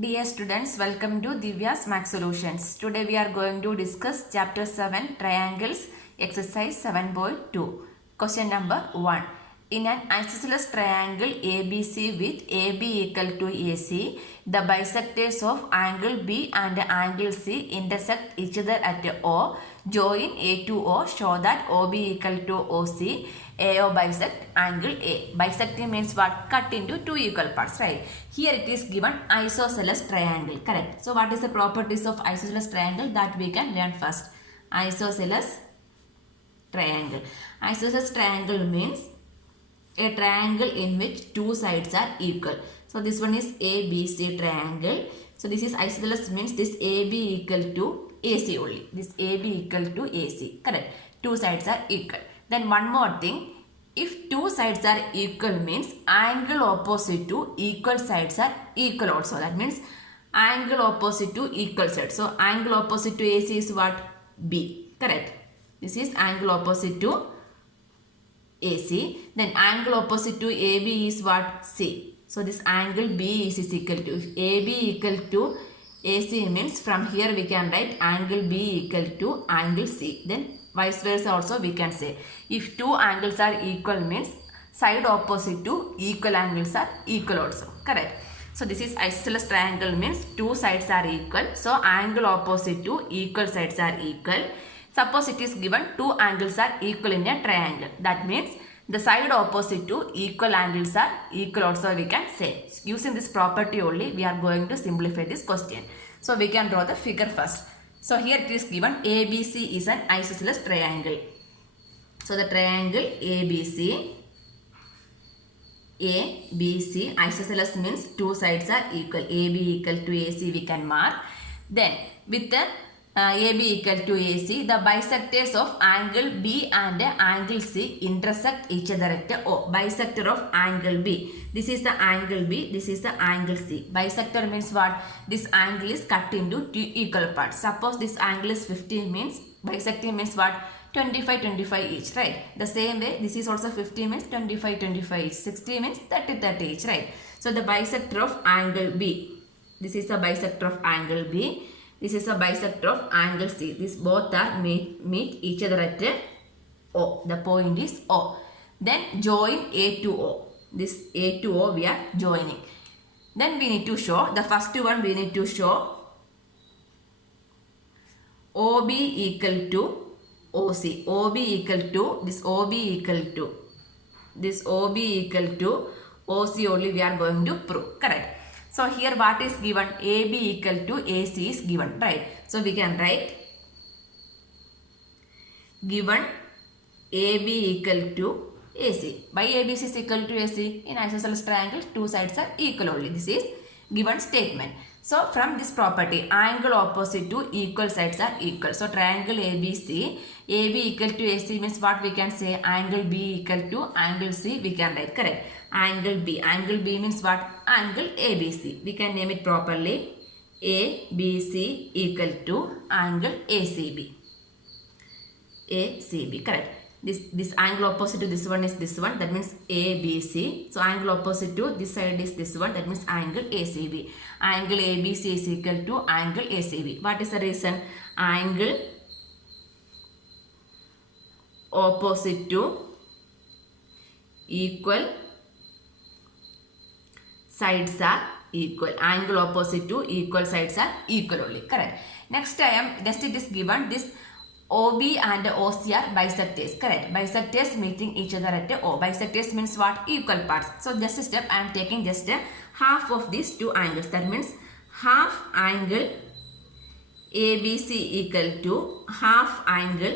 Dear students, welcome to Divya's Max Solutions. Today we are going to discuss chapter 7 Triangles exercise 7.2. Question number 1. In an isosceles triangle ABC with AB equal to AC, the bisectors of angle B and angle C intersect each other at O. Join A to O, show that OB equal to OC. AO bisect angle A. Bisecting means what? Cut into two equal parts, right? Here it is given isosceles triangle, correct? So what is the properties of isosceles triangle that we can learn first? Isosceles triangle. Isosceles triangle means a triangle in which two sides are equal. So this one is ABC triangle. So this is isosceles means this AB equal to AC only. This AB equal to AC, correct? Two sides are equal. Then one more thing, if two sides are equal means angle opposite to equal sides are equal also. That means angle opposite to equal sides. So angle opposite to AC is what? B, correct? This is angle opposite to AC. Then angle opposite to AB is what? C. So this angle B is equal to, if AB equal to AC means from here we can write angle B equal to angle C. Then vice versa also we can say. If two angles are equal means side opposite to equal angles are equal also. Correct. So this is isosceles triangle means two sides are equal. So angle opposite to equal sides are equal. Suppose it is given two angles are equal in a triangle. That means the side opposite to equal angles are equal also we can say. Using this property only we are going to simplify this question. So we can draw the figure first. So here it is given ABC is an isosceles triangle. So the triangle ABC isosceles means two sides are equal. AB equal to AC we can mark. Then with the AB equal to AC, the bisectors of angle B and angle C intersect each other at O. Bisector of angle B. This is the angle B, this is the angle C. Bisector means what? This angle is cut into two equal parts. Suppose this angle is 15 means, bisecting means what? 25 each, right? The same way, this is also 50 means 25 each. 60 means 30 each, right? So the bisector of angle B. This is the bisector of angle B. This is a bisector of angle C. These both are meet each other at O. The point is O. Then join A to O. This A to O we are joining. Then we need to show, the first one we need to show OB equal to OC. OB equal to, this OB equal to, this OB equal to OC only we are going to prove. Correct. So here what is given? AB equal to AC is given, right? So we can write given AB equal to AC. By ABC is equal to AC. In isosceles triangle, two sides are equal only. This is given statement. So from this property, angle opposite to equal sides are equal. So triangle ABC, AB equal to AC means what we can say? Angle B equal to angle C we can write, correct? Angle B. Angle B means what? Angle ABC. We can name it properly. ABC equal to angle ACB. ACB, correct. This angle opposite to this one is this one. That means ABC. So angle opposite to this side is this one. That means angle ACB. Angle ABC is equal to angle ACB. What is the reason? Angle opposite to equal sides are equal. Angle opposite to equal sides are equal only. Correct. Next it is given this OB and OC are bisectors. Correct. Bisectors meeting each other at O. Bisectors means what? Equal parts. So just a step I am taking just a half of these two angles. That means half angle ABC equal to half angle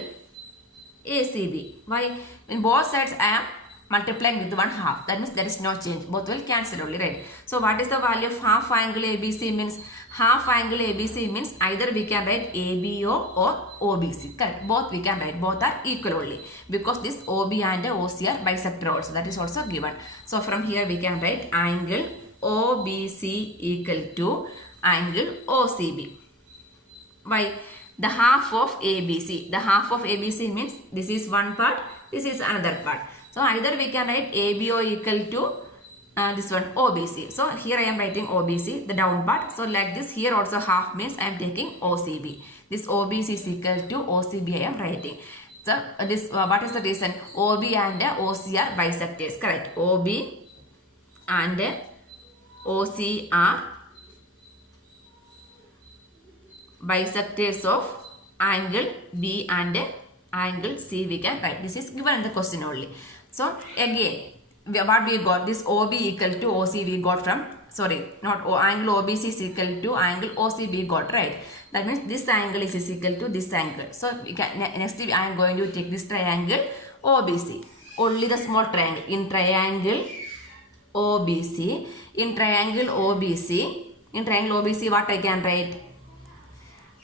ACB. Why? In both sides I am multiplying with one half. That means there is no change. Both will cancel only, right? So what is the value of half angle ABC means? Half angle ABC means either we can write ABO or OBC. Correct. Both we can write. Both are equal only. Because this OB and OC are bisector also. That is also given. So from here we can write angle OBC equal to angle OCB. Why? The half of ABC. The half of ABC means this is one part. This is another part. So either we can write ABO equal to this one OBC. So here I am writing OBC, the down part. So like this, here also half means I am taking OCB. This OBC is equal to OCB I am writing. So this what is the reason? OB and OC are bisectors, correct? OB and OC are bisectors of angle B and angle C we can write. This is given in the question only. So again, what we got, this OB equal to OC we got from, angle OBC is equal to angle OC we got, right? That means this angle is equal to this angle. So we can, next I am going to take this triangle OBC. Only the small triangle. In triangle OBC, what I can write?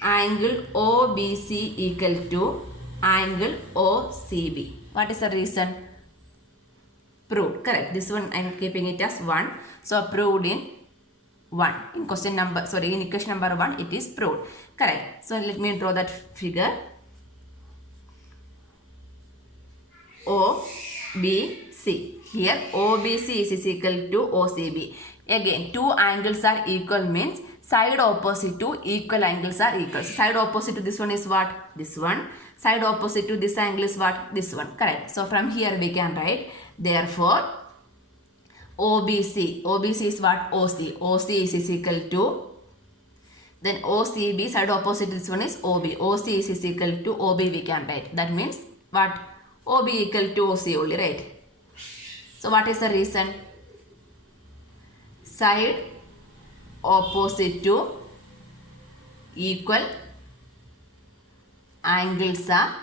Angle OBC equal to angle OCB. What is the reason? Proved. Correct. This one I am keeping it as 1. So proved in 1. In equation number 1 it is proved. Correct. So let me draw that figure. OBC. Here OBC is equal to OCB. Again, two angles are equal means side opposite to equal angles are equal. Side opposite to this one is what? This one. Side opposite to this angle is what? This one. Correct. So from here we can write, therefore OBC is what? OC. OC is equal to, then OCB, side opposite to this one is OB. OC is equal to OB we can write. That means what? OB equal to OC only, right? So what is the reason? Side opposite to equal angles are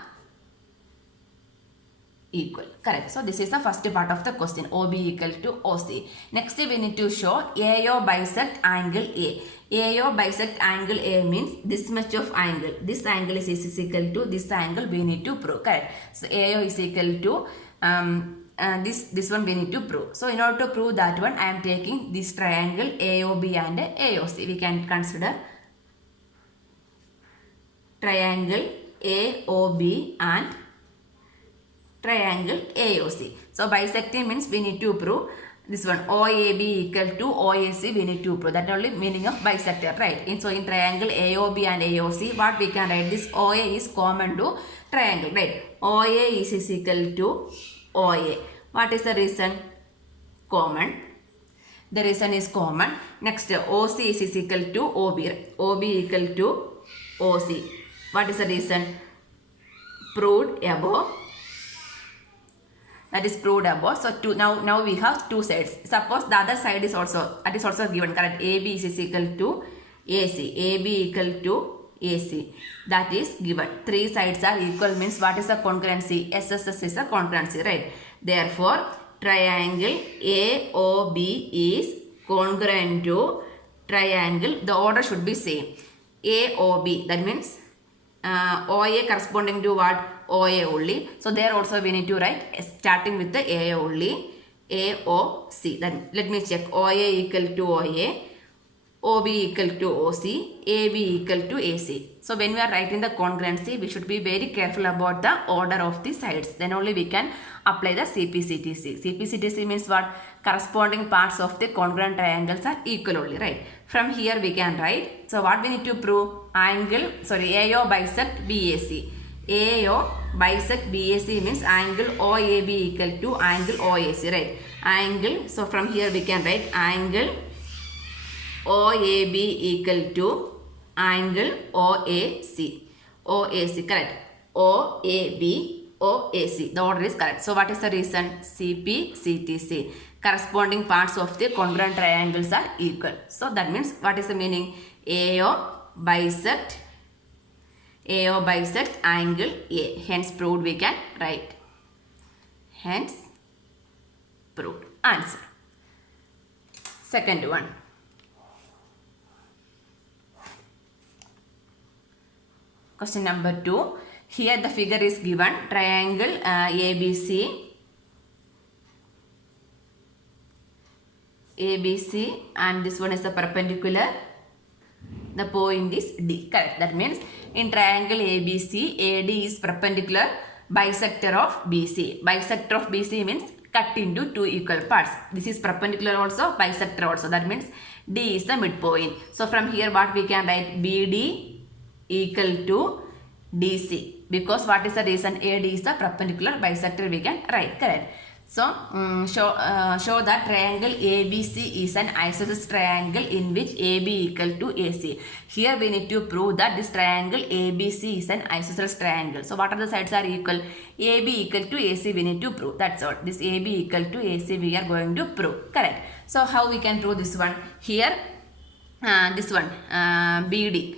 equal. Correct. So this is the first part of the question. OB equal to OC. Next we need to show AO bisect angle A. AO bisect angle A means this much of angle. This angle is equal to this angle we need to prove. Correct. So AO is equal to this one we need to prove. So in order to prove that one, I am taking this triangle AOB and AOC. We can consider triangle AOB and triangle AOC. So bisecting means we need to prove this one OAB equal to OAC we need to prove. That only meaning of bisector, right? So in triangle AOB and AOC, what we can write, this OA is common to triangle, right? OA is equal to OA. What is the reason? Common. The reason is common. Next, OC is equal to OB. OB equal to OC. What is the reason? Proved above. That is proved above. So now we have two sides. Suppose the other side is also given. Correct. AB is equal to AC. AB equal to AC. That is given. Three sides are equal means what is the congruency? SSS is a congruency, right? Therefore, triangle AOB is congruent to triangle. The order should be same. AOB. That means OA corresponding to what? OA only. So there also we need to write starting with the A only. AOC. Then let me check. OA equal to OA. OB equal to OC, AB equal to AC. So when we are writing the congruency, we should be very careful about the order of the sides. Then only we can apply the CPCTC. CPCTC means what? Corresponding parts of the congruent triangles are equal only, right? From here we can write. So what we need to prove? AO bisect BAC. AO bisect BAC means angle OAB equal to angle OAC, right? Angle, so from here we can write angle OAB equal to angle OAC. OAC, correct. OAB, OAC. The order is correct. So what is the reason? CPCTC. Corresponding parts of the congruent triangles are equal. So that means what is the meaning? AO bisect angle A. Hence proved we can write. Hence proved. Answer. Second one. Question number 2. Here the figure is given. Triangle ABC. ABC and this one is the perpendicular. The point is D. Correct. That means in triangle ABC, AD is perpendicular bisector of BC. Bisector of BC means cut into two equal parts. This is perpendicular also, bisector also. That means D is the midpoint. So from here what we can write? BD equal to DC. Because what is the reason? AD is the perpendicular bisector, we can write. Correct. So show that triangle ABC is an isosceles triangle in which AB equal to AC. Here we need to prove that this triangle ABC is an isosceles triangle. So what are the sides are equal? AB equal to AC we need to prove. That's all. This AB equal to AC we are going to prove. Correct. So how we can prove this one? Here this one BD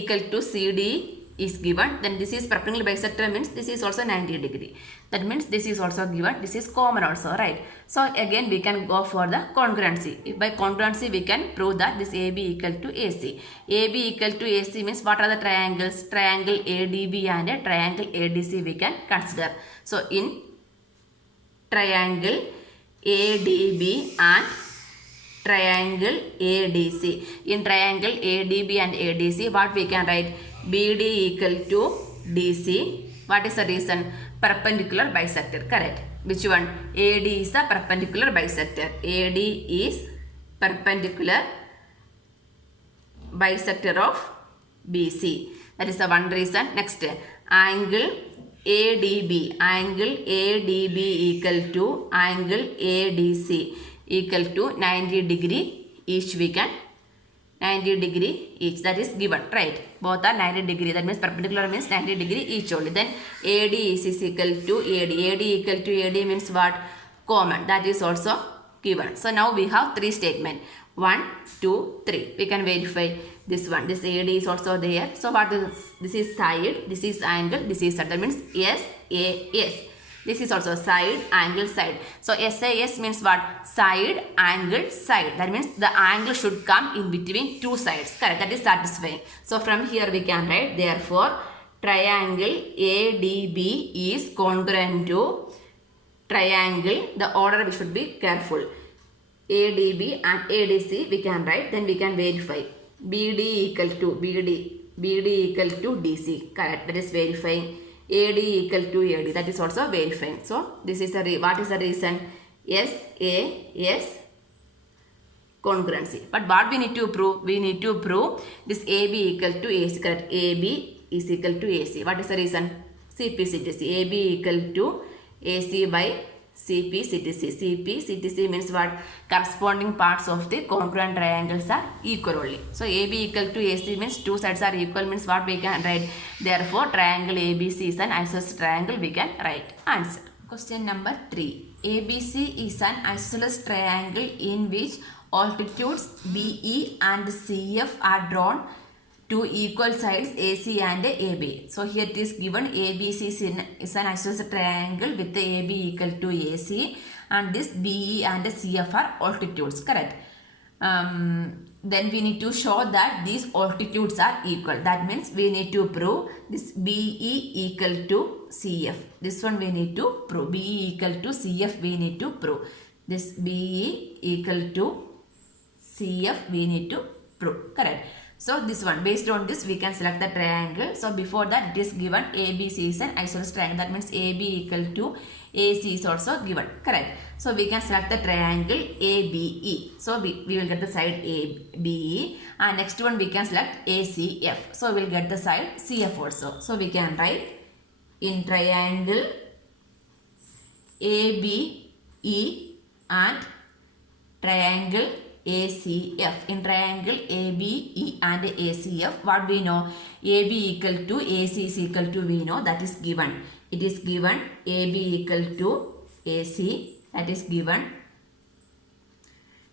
equal to CD is given. Then this is perpendicular bisector, means this is also 90 degree. That means this is also given. This is common also, right? So again we can go for the congruency. If by congruency we can prove that this AB equal to AC. AB equal to AC means what are the triangles? Triangle ADB and a triangle ADC we can consider. So in triangle ADB and triangle ADC. In triangle ADB and ADC, what we can write? BD equal to DC. What is the reason? Perpendicular bisector. Correct. Which one? AD is the perpendicular bisector. AD is perpendicular bisector of BC. That is the one reason. Next, angle ADB. Angle ADB equal to angle ADC equal to 90 degree each, we can 90 degree each, that is given, right? Both are 90 degree, that means perpendicular means 90 degree each only. Then AD is equal to AD. AD equal to AD means what? Common, that is also given. So now we have three statements. 1, 2, 3. We can verify this one. This AD is also there. So what is this? Is side, this is angle, this is side. That means SAS. This is also side, angle, side. So SAS means what? Side, angle, side. That means the angle should come in between two sides. Correct. That is satisfying. So from here we can write, therefore triangle ADB is congruent to triangle. The order we should be careful. ADB and ADC we can write. Then we can verify. BD equal to BD equal to DC. Correct. That is verifying. AD equal to AD, that is also verifying. So this is what is the reason? SAS congruency. But what we need to prove? We need to prove this AB equal to AC. Correct. AB is equal to AC. What is the reason? CP CTC. AB equal to AC by CP CTC. CP CTC means what? Corresponding parts of the congruent triangles are equal only. So AB equal to AC means two sides are equal, means what we can write? Therefore triangle ABC is an isosceles triangle, we can write. Answer. Question number 3. ABC is an isosceles triangle in which altitudes BE and CF are drawn to equal sides AC and AB. So here it is given ABC is an isosceles triangle with the AB equal to AC, and this BE and CF are altitudes. Correct. Then we need to show that these altitudes are equal. That means we need to prove this BE equal to CF. This one we need to prove. BE equal to CF we need to prove. This BE equal to CF we need to prove. Correct. So this one, based on this we can select the triangle. So before that it is given ABC is an isosceles triangle. That means AB equal to AC is also given. Correct. So we can select the triangle ABE. So we will get the side ABE, and next one we can select ACF. So we will get the side CF also. So we can write in triangle ABE and triangle ACF. In triangle ABE and ACF, what we know? AB equal to AC is equal to, we know, that is given. It is given AB equal to AC, that is given.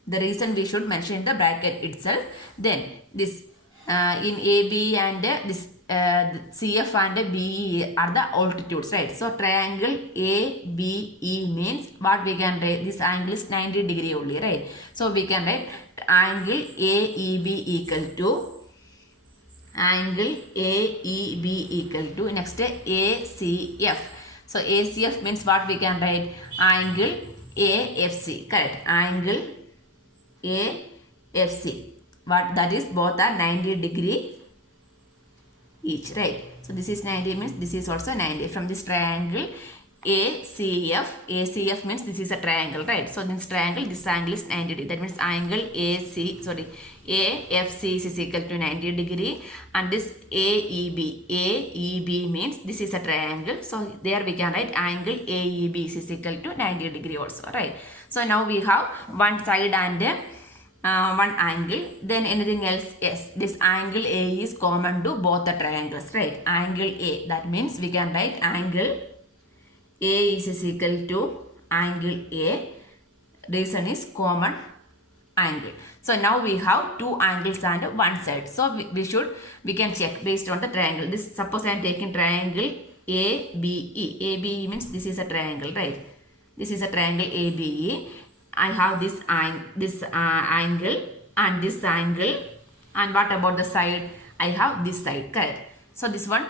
The reason we should mention in the bracket itself. Then this in AB and this CF and BE are the altitudes, right? So triangle ABE means what we can write? This angle is 90 degree only, right? So we can write angle AEB equal to next ACF. So ACF means what we can write? Angle AFC. Correct. Angle AFC. What that is? Both are 90 degree each, right? So this is 90 means this is also 90. From this triangle ACF means this is a triangle, right? So this triangle, this angle is 90 degree. That means angle AFC is equal to 90 degree, and this AEB means this is a triangle. So there we can write angle AEB is equal to 90 degree also, right? So now we have one side and one angle. Then anything else? Yes, this angle A is common to both the triangles, right? Angle A, that means we can write angle A is equal to angle A. Reason is common angle. So now we have two angles and one side. So we can check based on the triangle. This, suppose I am taking triangle ABE. ABE means this is a triangle, right? This is a triangle ABE. I have this angle and this angle, and what about the side? I have this side, correct? So this one,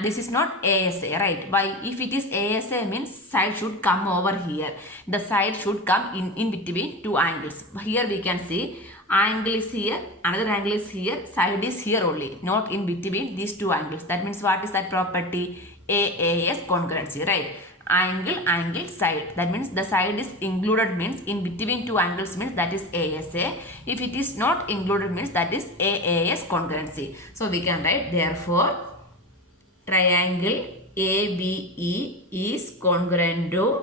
this is not ASA, right? Why? If it is ASA means side should come over here. The side should come in between two angles. Here we can see angle is here, another angle is here, side is here only, not in between these two angles. That means what is that property? AAS congruency, right? Angle, side. That means the side is included means in between two angles means that is ASA. If it is not included means that is AAS congruency. So we can write therefore triangle ABE is congruent to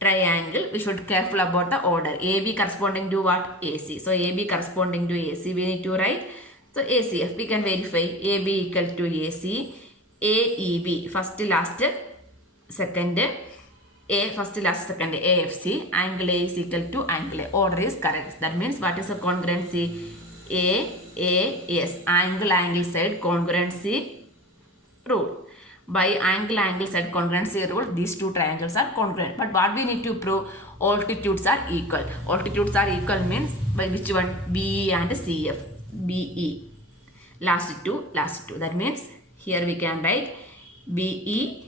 triangle. We should be careful about the order. AB corresponding to what? AC. So AB corresponding to AC we need to write. So ACF we can verify. AB equal to AC. AEB first last second, A first last second, AFC, angle A is equal to angle A. Order is correct. That means what is the congruency? AAS, angle side congruency rule. By angle side congruency rule, these two triangles are congruent. But what we need to prove? Altitudes are equal. Altitudes are equal means by which one? BE and CF. BE. Last two. That means here we can write BE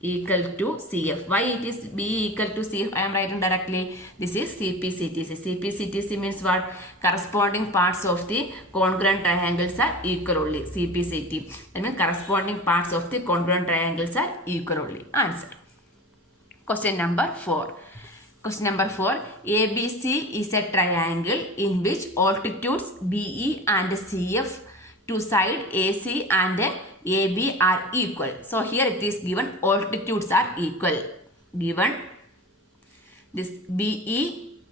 equal to CF. Why it is B equal to CF? I am writing directly. This is CPCTC. CPCTC means what? Corresponding parts of the congruent triangles are equal only. CPCT. That means corresponding parts of the congruent triangles are equal only. Answer. Question number 4. Question number 4. ABC is a triangle in which altitudes BE and CF, two sides AC and AB are equal. So here it is given altitudes are equal. Given this BE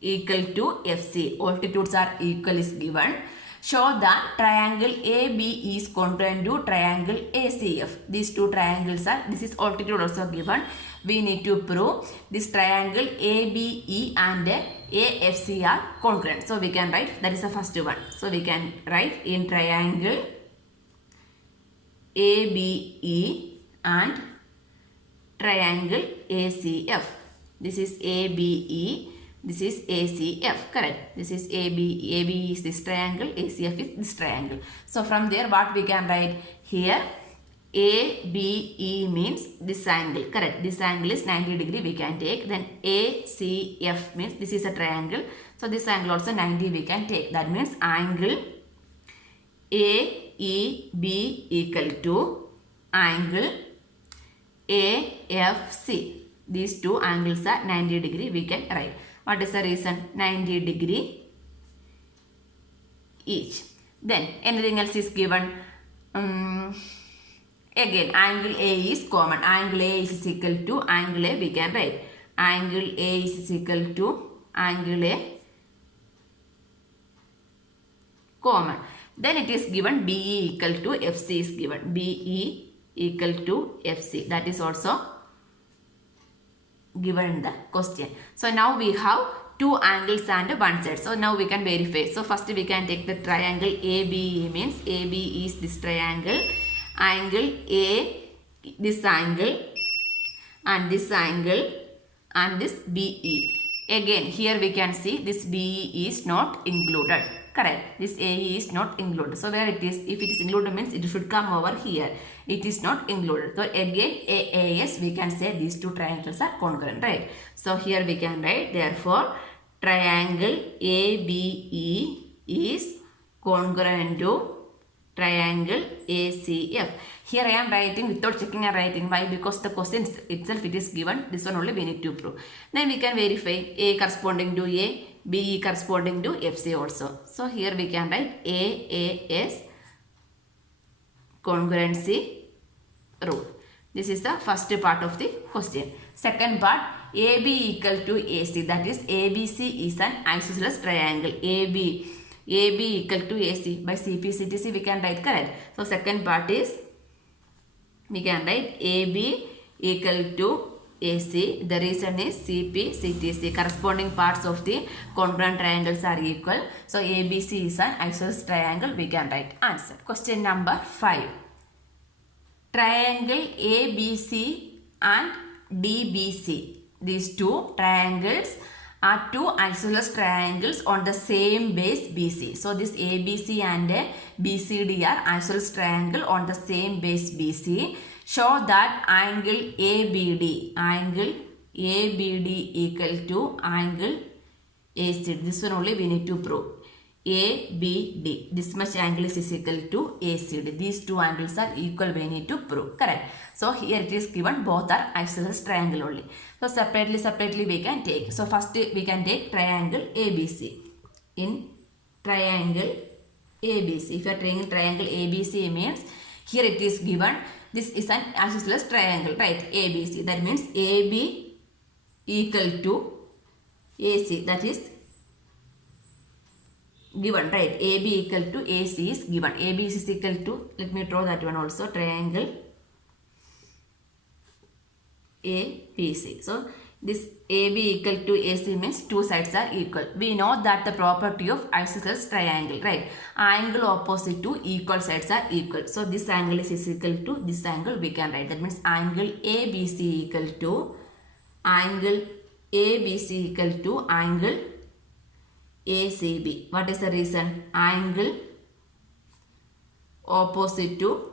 equal to FC. Altitudes are equal is given. Show that triangle AB is congruent to triangle ACF. These two triangles are, this is altitude also given. We need to prove this triangle ABE and AFC are congruent. So we can write, that is the first one. So we can write in triangle ABE and triangle ACF. This is ABE, this is ACF, correct? This is AB is this triangle, ACF is this triangle. So from there what we can write? Here ABE means this angle, correct? This angle is 90 degree we can take. Then ACF means this is a triangle. So this angle also 90 we can take. That means angle AEB equal to angle AFC. These two angles are 90 degree we can write. What is the reason? 90 degree each. Then anything else is given. Again angle A is common. Angle A is equal to angle A we can write. Angle A is equal to angle A common. Then it is given BE equal to FC is given. BE equal to FC. That is also given in the question. So now we have two angles and one side. So now we can verify. So first we can take the triangle ABE means AB is this triangle. Angle A, this angle and this angle and this BE. Again here we can see this BE is not included. Correct. This AE is not included. So where it is? If it is included means it should come over here. It is not included. So again AAS we can say these two triangles are congruent, right? So here we can write therefore triangle ABE is congruent to triangle ACF. Here I am writing without checking and writing. Why? Because the question itself it is given. This one only we need to prove. Then we can verify A corresponding to A, B corresponding to FC also. So here we can write AAS congruency rule. This is the first part of the question. Second part, AB equal to AC. That is ABC is an isosceles triangle. AB equal to AC. By CP/CTC we can write, correct. So second part is we can write AB equal to AC. The reason is CP/CTC. Corresponding parts of the congruent triangles are equal. So ABC is an isosceles triangle. We can write answer. Question number 5. Triangle ABC and DBC. These two triangles are two isosceles triangles on the same base BC. So this ABC and BCD are isosceles triangle on the same base BC. Show that angle ABD equal to angle AC. This one only we need to prove. ABD, this much angle is equal to ACD. These two angles are equal, we need to prove, correct. So here it is given both are isosceles triangle only. So separately we can take. So first we can take triangle ABC. In triangle ABC, if you are taking triangle ABC means here it is given this is an isosceles triangle, right? ABC, that means AB equal to AC, that is given, right? AB equal to AC is given. AB is equal to, let me draw that one also, triangle ABC. So this AB equal to AC means two sides are equal. We know that the property of isosceles triangle, right? Angle opposite to equal sides are equal. So this angle is equal to this angle, we can write. That means angle ABC equal to angle ABC equal to angle ACB. What is the reason? Angle opposite to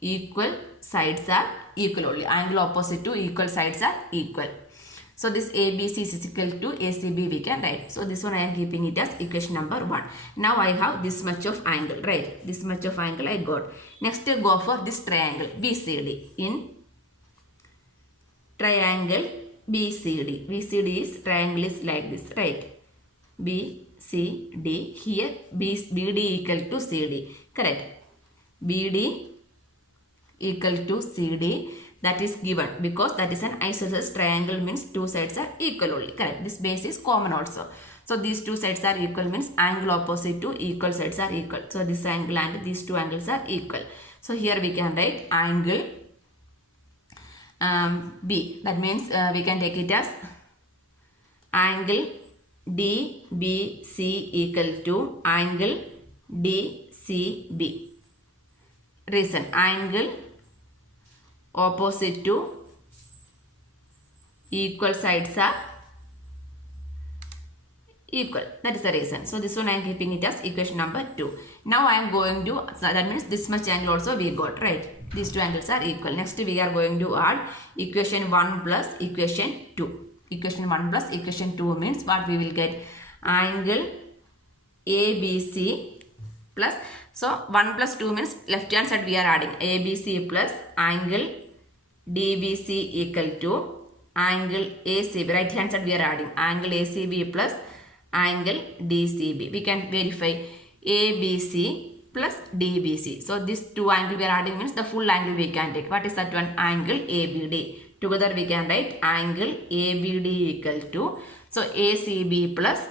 equal sides are equal only. Angle opposite to equal sides are equal. So this ABC is equal to ACB we can write. So this one I am keeping it as equation number 1. Now I have this much of angle, right? This much of angle I got. Next go for this triangle BCD. In triangle BCD. BCD is triangle is like this, right? BCD. Here BD equal to CD. Correct. BD equal to CD. That is given because that is an isosceles triangle means two sides are equal only. Correct. This base is common also. So these two sides are equal means angle opposite to equal sides are equal. So this angle and these two angles are equal. So here we can write angle B. That means we can take it as angle DBC equal to angle DCB. Reason, angle opposite to equal sides are equal. That is the reason. So this one I am keeping it as equation number 2. Now I am going to, so that means this much angle also we got, right? These two angles are equal. Next we are going to add equation 1 plus equation 2. Equation 1 plus equation 2 means what we will get? Angle ABC plus, so 1 plus 2 means left hand side we are adding ABC plus angle DBC equal to angle ACB. Right hand side we are adding angle ACB plus angle DCB. We can verify ABC plus DBC. So this two angle we are adding means the full angle we can take. What is that one? Angle ABD. Together we can write angle ABD equal to, so ACB plus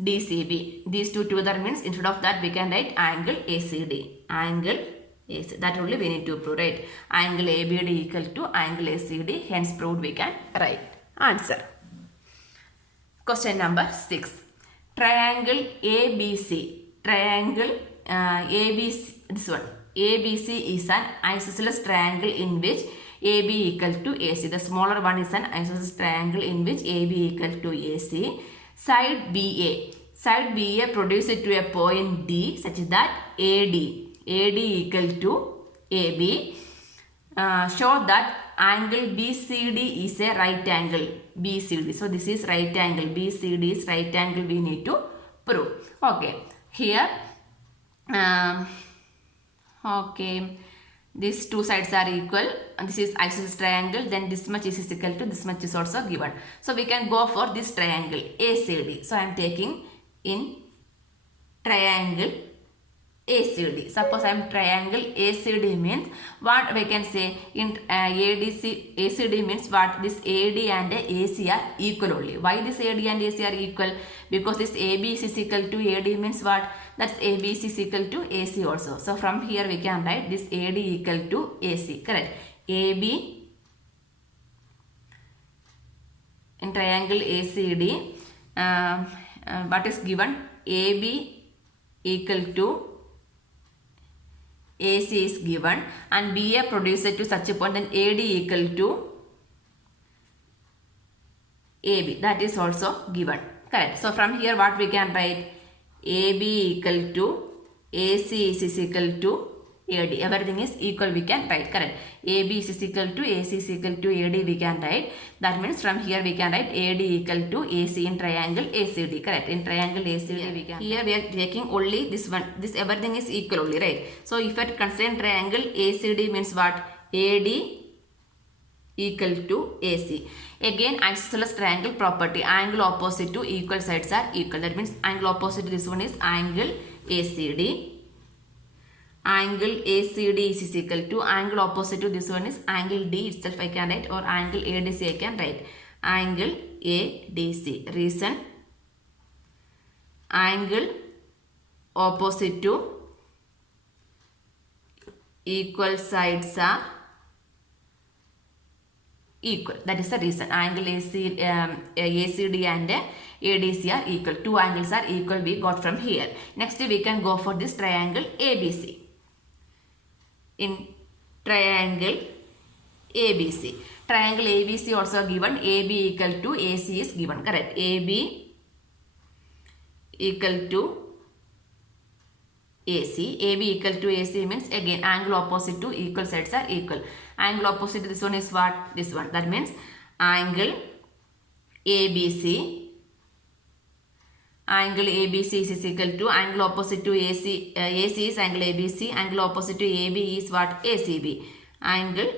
DCB. These two together means instead of that we can write angle ACD. Angle AC. That only we need to prove, right? Angle ABD equal to angle ACD. Hence proved we can write. Answer. Question number 6. Triangle ABC. Triangle ABC. This one. ABC is an isosceles triangle in which AB equal to AC. The smaller one is an isosceles triangle in which AB equal to AC. Side BA. Side BA produces to a point D such that AD equal to AB. Show that angle BCD is a right angle. BCD. So this is right angle. BCD is right angle we need to prove. Okay. Here Um, okay, these two sides are equal, and this is isosceles triangle, then this much is equal to this much is also given. So we can go for this triangle ACD. So I am taking in triangle ACD. Suppose I am triangle ACD means what we can say in ACD means what, this AD and AC are equal only. Why this AD and AC are equal? Because this ABC is equal to AD means what? That's ABC is equal to AC also. So from here we can write this AD equal to AC. Correct. AB in triangle ACD, what is given? AB equal to AC is given and BA produced to such a point, then AD equal to AB, that is also given. Correct. So from here what we can write? AB equal to AC is equal to AD. Everything is equal, we can write. Correct. AB is equal to AC is equal to AD, we can write. That means from here we can write AD equal to AC in triangle ACD. Correct. In triangle ACD we can. Here we are taking only this one. This everything is equal only, right? So if I consider triangle ACD means what? AD equal to AC. Again isosceles triangle property. Angle opposite to equal sides are equal. That means angle opposite to this one is angle ACD. Angle ACD is equal to angle opposite to this one is angle D itself I can write, or angle ADC I can write. Angle ADC. Reason, angle opposite to equal sides are equal. That is the reason. Angle ACD and ADC are equal. Two angles are equal we got from here. Next we can go for this triangle ABC. In triangle ABC. Triangle ABC also given. AB equal to AC is given. Correct. AB equal to AC. AB equal to AC means again angle opposite to equal sides are equal. Angle opposite to this one is what? This one. That means angle ABC. Angle ABC is equal to angle opposite to AC. AC is angle ABC. Angle opposite to AB is what? ACB. Angle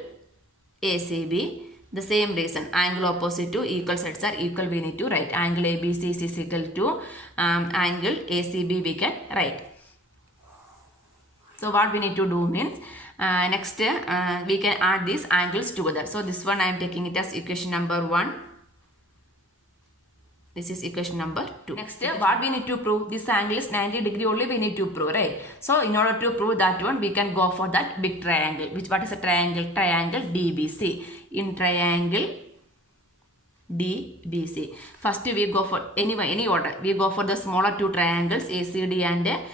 ACB. The same reason. Angle opposite to equal sides are equal. We need to write. Angle ABC is equal to angle ACB we can write. So what we need to do means next we can add these angles together. So this one I am taking it as equation number 1. This is equation number 2. Next, what we need to prove? This angle is 90 degree only we need to prove, right? So in order to prove that one, we can go for that big triangle. What is a triangle? Triangle DBC. In triangle DBC. First we go for any order. We go for the smaller two triangles ACD and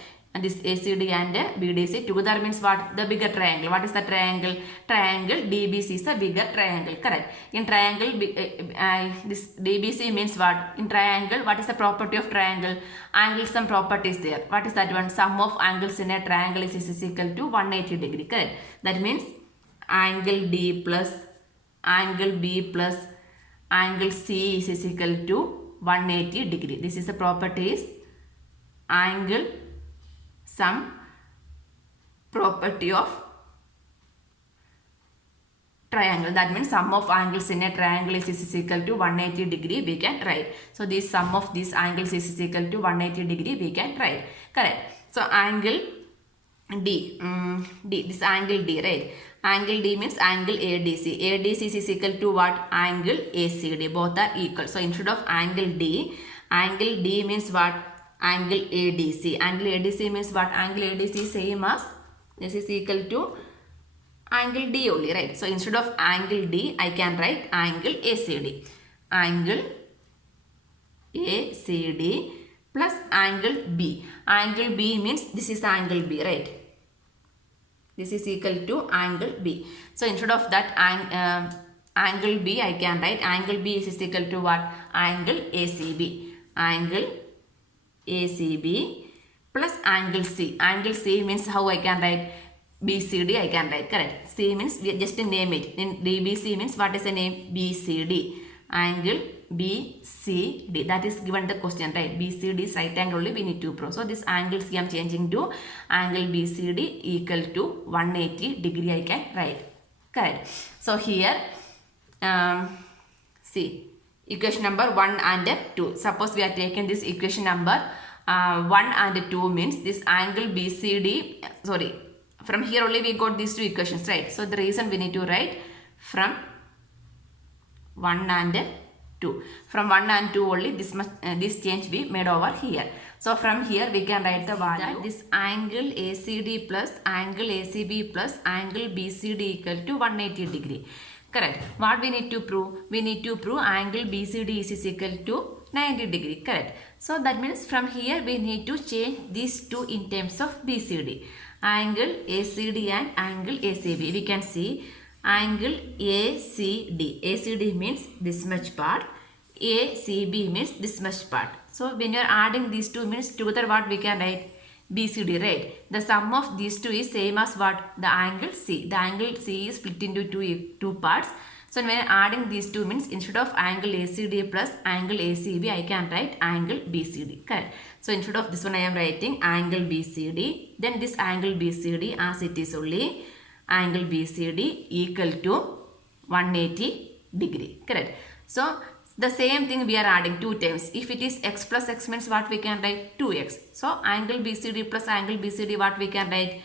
this ACD and BDC together means what? The bigger triangle. What is the triangle? Triangle DBC is the bigger triangle. Correct. In triangle, this DBC means what? In triangle, what is the property of triangle? Angle sum property is there. What is that one? Sum of angles in a triangle is equal to 180 degree. Correct. That means angle D plus angle B plus angle C is equal to 180 degree. This is the properties angle sum property of triangle. That means sum of angles in a triangle is equal to 180 degree we can write. So this sum of these angles is equal to 180 degree we can write. Correct. So angle D, this angle D, right? Angle D means angle ADC. ADC is equal to what? Angle ACD. Both are equal. So instead of angle D means what? Angle ADC. Angle ADC means what? Angle ADC is same as this is equal to angle D only, right? So instead of angle D, I can write angle ACD. Angle ACD plus angle B. Angle B means this is angle B, right? This is equal to angle B. So instead of that angle B, I can write angle B is equal to what? Angle ACB. Angle ACB plus angle C. Angle C means how I can write? BCD I can write. Correct. C means just name it. In DBC means what is the name? BCD. angle BCD. That is given the question, right? BCD is right angle only, we need to prove. So this angle C I am changing to angle BCD equal to 180 degree I can write. Correct. So here see equation number 1 and 2. Suppose we are taking this equation number 1 and 2 means this angle BCD, sorry, from here only we got these two equations, right? So the reason we need to write from 1 and 2. From 1 and 2 only this change be made over here. So from here we can write the value that this angle ACD plus angle ACB plus angle BCD equal to 180 degree. Correct. What we need to prove? We need to prove angle BCD is equal to 90 degree. Correct. So that means from here we need to change these two in terms of BCD. Angle ACD and angle ACB. We can see angle ACD. ACD means this much part. ACB means this much part. So when you are adding these two means together what we can write? BCD, right? The sum of these two is same as what? The angle C. The angle C is split into two parts. So when adding these two means instead of angle ACD plus angle ACB, I can write angle BCD. Correct. So instead of this one I am writing angle BCD. Then this angle BCD as it is only angle BCD equal to 180 degree. Correct. So the same thing we are adding two terms. If it is x plus x means what we can write? 2x. So angle BCD plus angle BCD what we can write?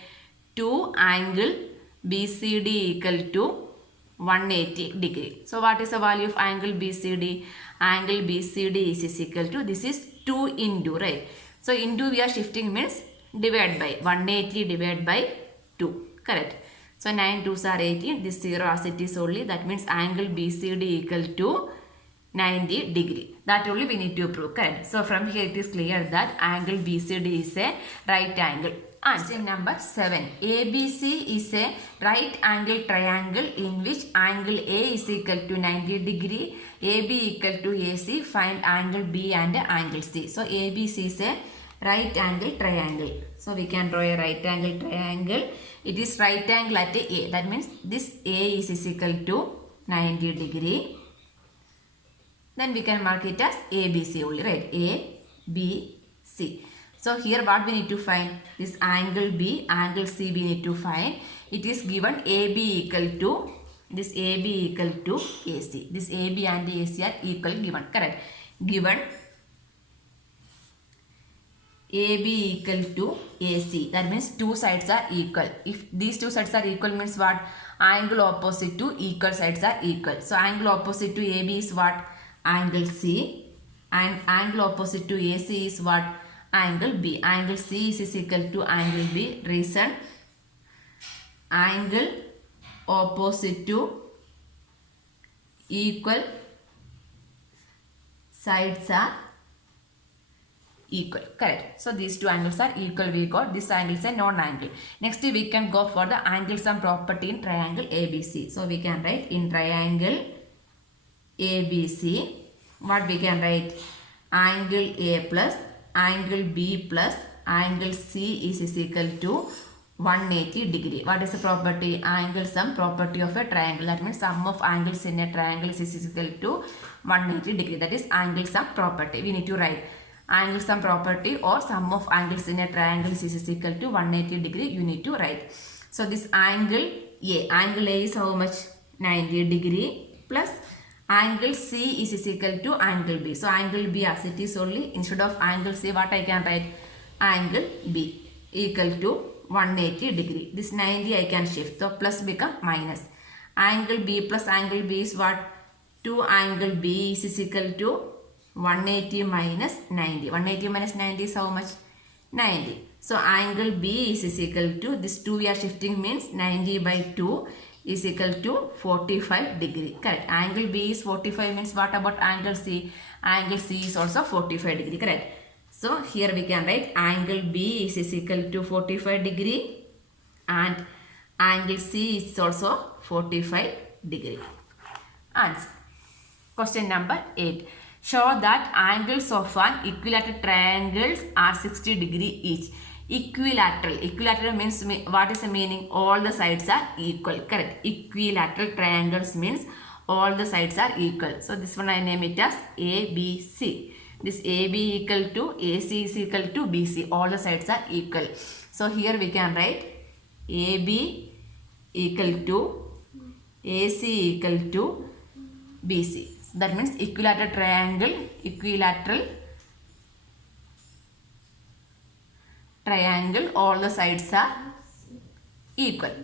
2 angle BCD equal to 180 degree. So what is the value of angle BCD? Angle BCD is equal to, this is 2 into, right? So into we are shifting means divide by 180 divided by 2. Correct. So 9 2s are 18. This 0 as it is only. That means angle BCD equal to 90 degree. That only we need to prove. Correct. So from here it is clear that angle BCD is a right angle. Question number 7. ABC is a right angle triangle in which angle A is equal to 90 degree, AB equal to AC. Find angle B and angle C. So ABC is a right angle triangle. So we can draw a right angle triangle. It is right angle at A. That means this A is equal to 90 degree. Then we can mark it as ABC only, right? A, B, C. So here what we need to find? This angle B, angle C we need to find. It is given AB equal to, this AB equal to AC. This AB and AC are equal given. Correct. Given AB equal to AC. That means two sides are equal. If these two sides are equal means what? Angle opposite to equal sides are equal. So angle opposite to AB is what? Angle C. And angle opposite to AC is what? Angle B. Angle C is equal to angle B. Reason, angle opposite to equal sides are equal. Correct. So these two angles are equal. We got this angle is a non-angle. Next we can go for the angle sum property in triangle ABC. So we can write in triangle ABC, what we can write? Angle A plus angle B plus angle C is equal to 180 degree. What is the property? Angle sum property of a triangle. That means sum of angles in a triangle is equal to 180 degree. That is angle sum property. We need to write angle sum property or sum of angles in a triangle is equal to 180 degree. You need to write. So this angle A. Angle A is how much? 90 degree plus angle C is equal to angle B. So angle B as it is only, instead of angle C what I can write? Angle B equal to 180 degree. This 90 I can shift. So plus become minus. Angle B plus angle B is what? 2 angle B is equal to 180 minus 90. 180 minus 90 is how much? 90. So angle B is equal to, this 2 we are shifting means 90 by 2 is equal to 45 degree. Correct. Angle B is 45 means what about angle C? Angle C is also 45 degree. Correct. So here we can write angle B is equal to 45 degree and angle C is also 45 degree. Answer. Question number 8. Show that angles of an equilateral triangles are 60 degree each. Equilateral. Equilateral means what is the meaning? All the sides are equal. Correct. Equilateral triangles means all the sides are equal. So this one I name it as ABC. This AB equal to AC is equal to BC. All the sides are equal. So here we can write AB equal to AC equal to BC. So that means equilateral triangle, all the sides are equal.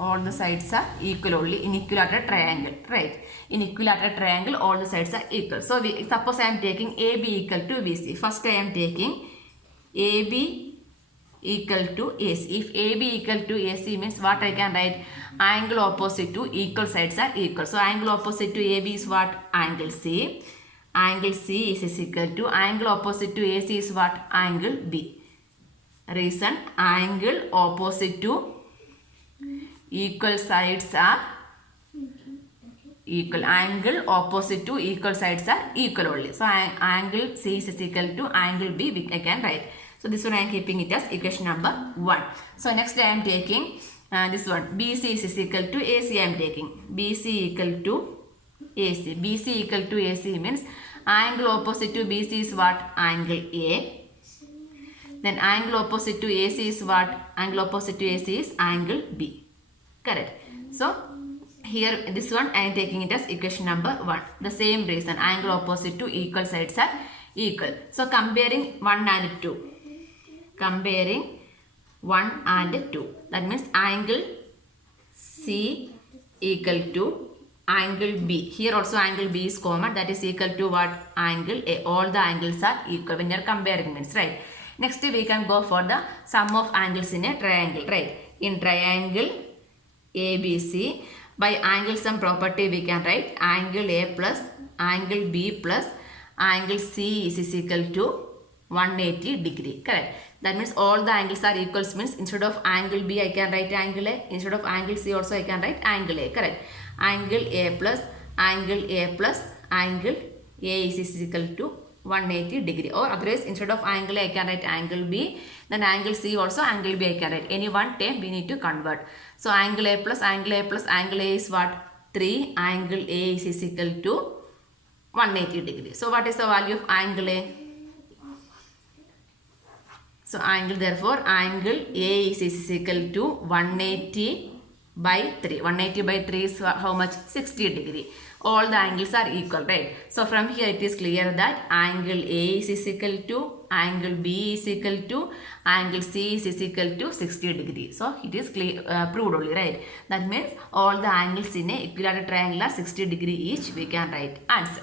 All the sides are equal only in equilateral triangle, right? In equilateral triangle, all the sides are equal. So suppose I am taking AB equal to BC. First I am taking AB equal to AC. If AB equal to AC means what I can write? Angle opposite to equal sides are equal. So angle opposite to AB is what? Angle C. Angle C is equal to angle opposite to AC is what? Angle B. Reason angle opposite to equal sides are equal. Angle opposite to equal sides are equal only. So angle C is equal to angle B I can write. So this one I am keeping it as equation number 1. So next I am taking this one. BC is equal to AC I am taking. BC equal to AC. BC equal to AC means angle opposite to BC is what? Angle A. Then angle opposite to AC is what? Angle opposite to AC is angle B. Correct. So here this one I am taking it as equation number 1. The same reason, angle opposite to equal sides are equal. So comparing 1 and 2. Comparing 1 and 2. That means angle C equal to angle B. Here also angle B is common. That is equal to what? Angle A. All the angles are equal when you are comparing means, right? Next we can go for the sum of angles in a triangle, right? In triangle ABC, by angle sum property we can write angle A plus angle B plus angle C is equal to 180 degree. Correct. That means all the angles are equals means instead of angle B I can write angle A. Instead of angle C also I can write angle A. Correct. Angle A plus angle A is equal to 180 degree, or otherwise instead of angle A I can write angle B, then angle C also angle B I can write. Any one term we need to convert. So angle A plus angle A is what? 3. Angle A is equal to 180 degree. So what is the value of angle A? So therefore angle A is equal to 180 by 3. 180 by 3 is how much? 60 degree. All the angles are equal, right? So from here it is clear that angle A is equal to angle B is equal to angle C is equal to 60 degree. So it is clear, proved only, right? That means all the angles in a equilateral triangle are 60 degree each. We can write answer.